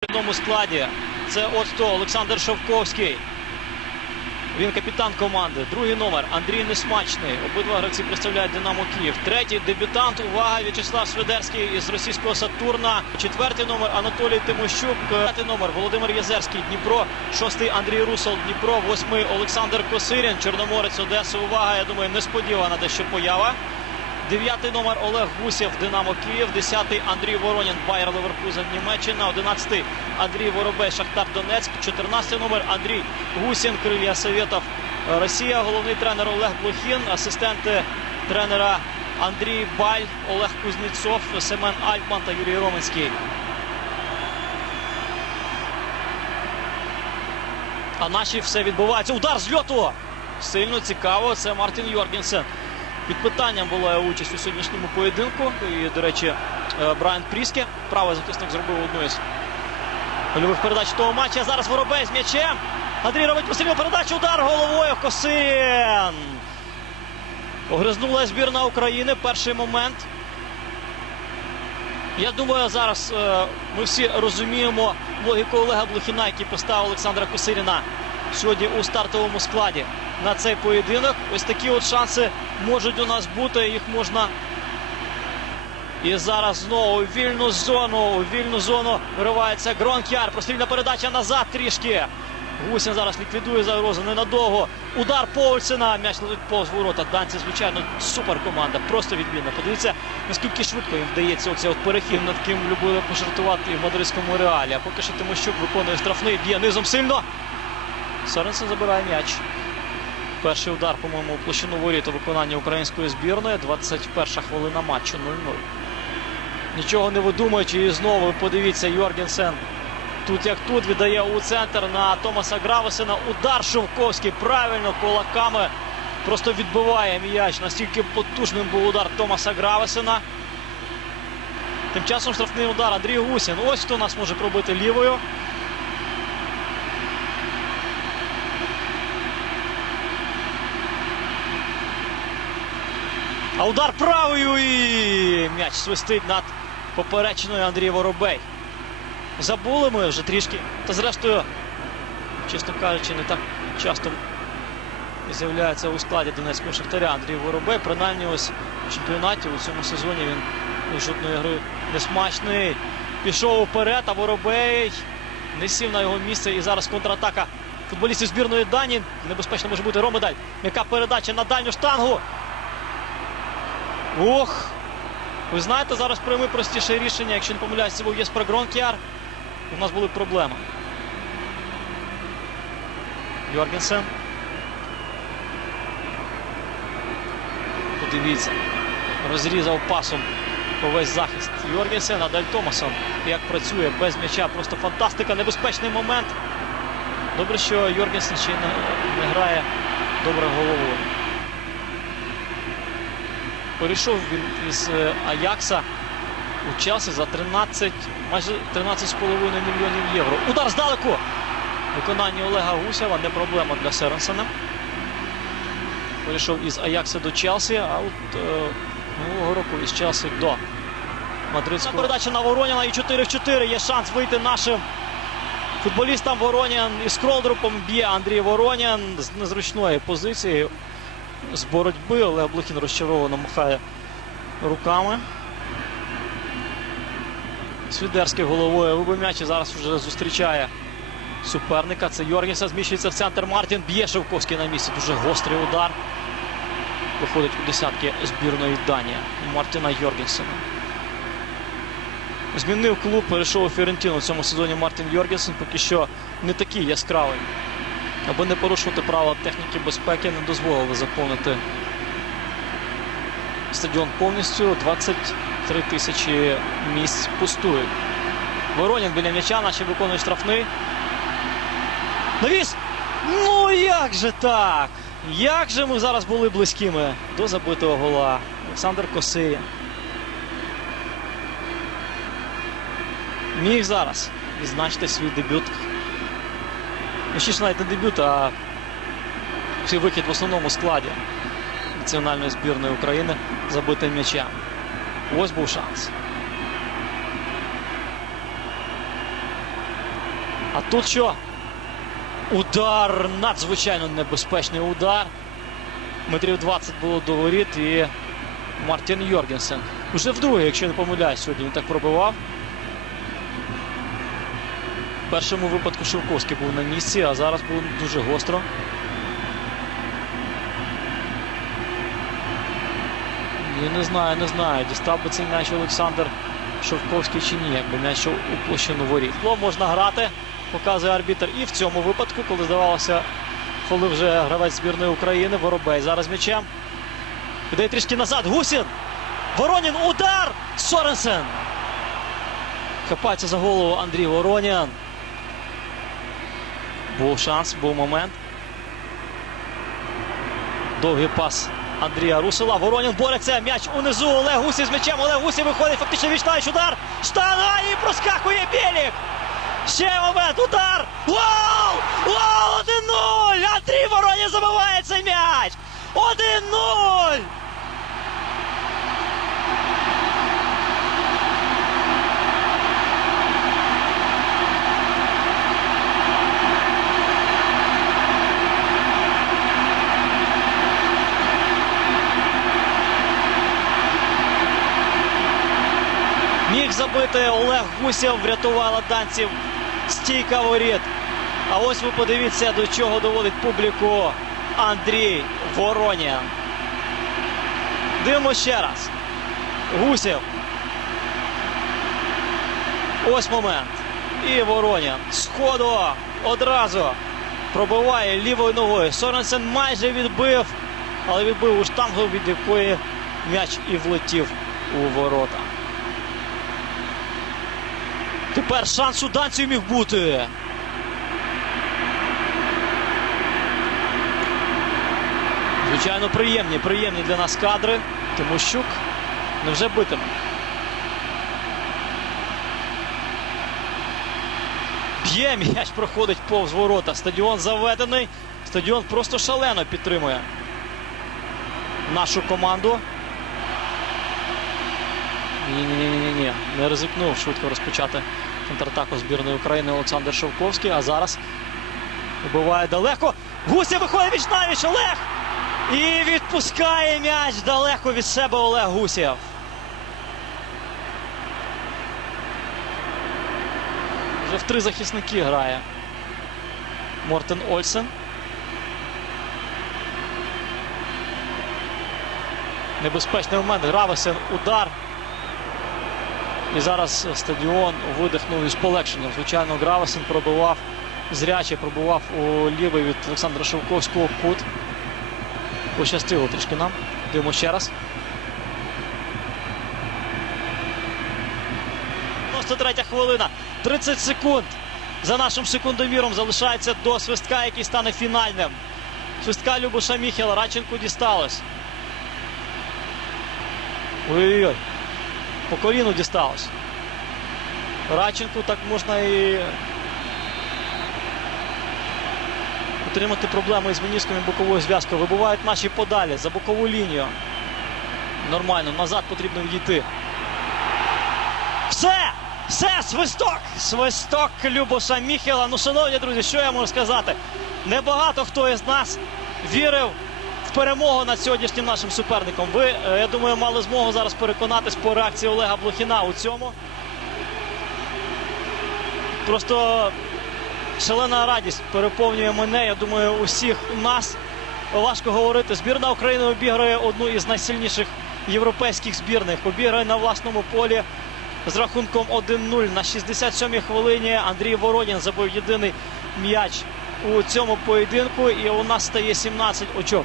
В одному складі це от хто Олександр Шовковський. Він капітан команди. Другий номер Андрій Несмачний. Обидва гравці представляють Динамо Київ. Третій дебютант. Увага! В'ячеслав Свидерський із російського Сатурна. Четвертий номер Анатолій Тимощук. П'ятий номер Володимир Єзерський. Дніпро. Шостий Андрій Русол. Дніпро. Восьмий Олександр Косирін. Чорноморець Одеса. Увага! Я думаю, несподівана дещо поява. Дев'ятий номер Олег Гусєв, Динамо Київ. Десятий Андрій Воронін, Байер Леверкузен, Німеччина. Одинадцятий Андрій Воробей, Шахтар Донецьк. Чотирнадцятий номер Андрій Гусін, Крилья Советов, Росія. Головний тренер Олег Блохін, асистенти тренера Андрій Баль, Олег Кузнєцов, Семен Альтман та Юрій Роменський. А наші все відбувається. Удар з льоту! Сильно цікаво. Це Мартін Йоргенсен. Під питанням була участь у сьогоднішньому поєдинку. І, до речі, е, Брайан Пріске, правий захисник, зробив одну із гольових передач того матча. Зараз Воробей з м'ячем. Андрій робить посильну передачу. Удар головою. Косин. Огризнула збірна України. Перший момент. Я думаю, зараз е, ми всі розуміємо логіку Олега Блохіна, який поставив Олександра Косиріна сьогодні у стартовому складі на цей поєдинок. Ось такі от шанси можуть у нас бути. Їх можна. І зараз знову у вільну зону. У вільну зону виривається Гронкяр. Прострільна передача назад трішки. Гусін зараз ліквідує загрозу ненадовго. Удар Поульсена. М'яч летить повз ворота. Данці, звичайно, супер команда. Просто відмінна. Подивіться, наскільки швидко їм вдається оцей от перехід, над ким любили пожартувати в мадридському реалі. А поки що Тимощук виконує штрафний, б'є низом сильно. Соренсен забирає м'яч. Перший удар, по-моєму, у площину воріт у виконанні української збірної. 21 хвилина матчу 0-0. Нічого не видумуючи, і знову подивіться, Йоргенсен. Тут як тут віддає у центр на Томаса Гравесена. Удар Шовковський правильно кулаками просто відбиває м'яч. Настільки потужним був удар Томаса Гравесена. Тим часом штрафний удар Андрій Гусін. Ось хто нас може пробити лівою. А удар правою і м'яч свистить над поперечною Андрій Воробей. Забули ми вже трішки. Та зрештою, чесно кажучи, не так часто з'являється у складі Донецького Шахтаря Андрій Воробей. Принаймні ось в чемпіонаті у цьому сезоні він жодної гри несмачний. Пішов уперед, а Воробей не сів на його місце. І зараз контратака футболістів збірної Дані. Небезпечно може бути Ромедаль. Яка передача на дальню штангу. Ох! Ви знаєте, зараз прийми простіше рішення. Якщо не помиляюсь, це був Єспер Гронкяр. У нас були проблеми. Йоргенсен. Подивіться. Розрізав пасом увесь захист Йоргенсен, а Даль Томасон. Як працює без м'яча. Просто фантастика, небезпечний момент. Добре, що Йоргенсен ще не, не грає добре головою. Перейшов він із е, Аякса у Челсі за 13, майже 13,5 мільйонів євро. Удар здалеку. Виконання Олега Гусєва не проблема для Серенсена. Перейшов із Аякса до Челсі, а от е, минулого року із Челсі до Мадридського. Передача на Вороніна і 4 в 4. Є шанс вийти нашим футболістам Воронін із кролдрупом б'є Андрій Воронін з незручної позиції з боротьби. Олег Блохін розчаровано махає руками. Свідерський головою вибив м'яч і зараз вже зустрічає суперника. Це Йоргенсен зміщується в центр. Мартін б'є Шевковський на місці. Дуже гострий удар. Виходить у десятки збірної Данії Мартіна Йоргенсена. Змінив клуб, перейшов у Фіорентіну в цьому сезоні Мартін Йоргенсен. Поки що не такий яскравий. Аби не порушувати правила техніки безпеки, не дозволили заповнити стадіон повністю. 23 тисячі місць пустують. Воронін біля м'яча, наші виконують штрафний. Навіс! Ну як же так? Як же ми зараз були близькими до забитого гола? Олександр Косия. Міг зараз відзначити свій дебют. Ще навіть не дебют, а свій вихід в основному складі національної збірної України забити м'яча. Ось був шанс. А тут що? Удар, надзвичайно небезпечний удар. Метрів 20 було до воріт і Мартін Йоргенсен. Уже вдруге, якщо не помиляюсь, сьогодні він так пробивав. Першому випадку Шевковський був на місці, а зараз було дуже гостро. Ні, не знаю, не знаю. Дістав би цей м'яч Олександр Шовковський чи ні, якби м'яч у площину воріт. Фло можна грати, показує арбітр. І в цьому випадку, коли здавалося, коли вже гравець збірної України, Воробей зараз м'ячем. Піде трішки назад. Гусін! Воронін, удар! Соренсен! Хапається за голову Андрій Воронін. Був шанс, був момент. Довгий пас Андрія Русила. Воронін бореться. М'яч унизу. Олег Гусів з м'ячем. Олег Гусів виходить. Фактично вічнаєш удар. Штана і проскакує Білік. Ще момент. Удар. Гол! Гол! 1-0! Андрій Воронін забиває цей м'яч. 1-0! Міг забити Олег Гусєв, врятувала данців стійка воріт. А ось ви подивіться, до чого доводить публіку Андрій Воронін. Дивимо ще раз. Гусєв. Ось момент. І Воронін. Сходу одразу пробиває лівою ногою. Соренсен майже відбив, але відбив у штангу, від якої м'яч і влетів у ворота. Тепер шанс у данців міг бути. Звичайно, приємні, приємні для нас кадри. Тимощук невже битиме. Б'є м'яч проходить повз ворота. Стадіон заведений. Стадіон просто шалено підтримує нашу команду. Ні-ні-ні, не ризикнув швидко розпочати контратаку збірної України Олександр Шовковський. А зараз вибиває далеко. Гуся виходить віч навіч Олег! І відпускає м'яч далеко від себе Олег Гусєв. Вже в три захисники грає Мортен Ольсен. Небезпечний момент. Гравесен удар. І зараз стадіон видихнув із полегшенням. Звичайно, Гравесен пробивав зряче, пробивав у лівий від Олександра Шовковського кут. Пощастило трішки нам. Дивимо ще раз. 93 хвилина. 30 секунд. За нашим секундоміром залишається до свистка, який стане фінальним. Свистка Любоша Міхіла. Радченку дісталось. Ой-ой-ой. По коліну дісталось. Радченку так можна і отримати проблеми із меніском і боковою зв'язкою. Вибувають наші подалі за бокову лінію. Нормально, назад потрібно відійти. Все! Все, свисток! Свисток Любоша Міхіла. Ну, шановні друзі, що я можу сказати? Небагато хто із нас вірив перемогу над сьогоднішнім нашим суперником. Ви, е, я думаю, мали змогу зараз переконатись по реакції Олега Блохіна у цьому. Просто шалена радість переповнює мене. Я думаю, усіх нас важко говорити. Збірна України обіграє одну із найсильніших європейських збірних. Обіграє на власному полі з рахунком 1-0 на 67-й хвилині. Андрій Воронін забив єдиний м'яч у цьому поєдинку. І у нас стає 17 очок.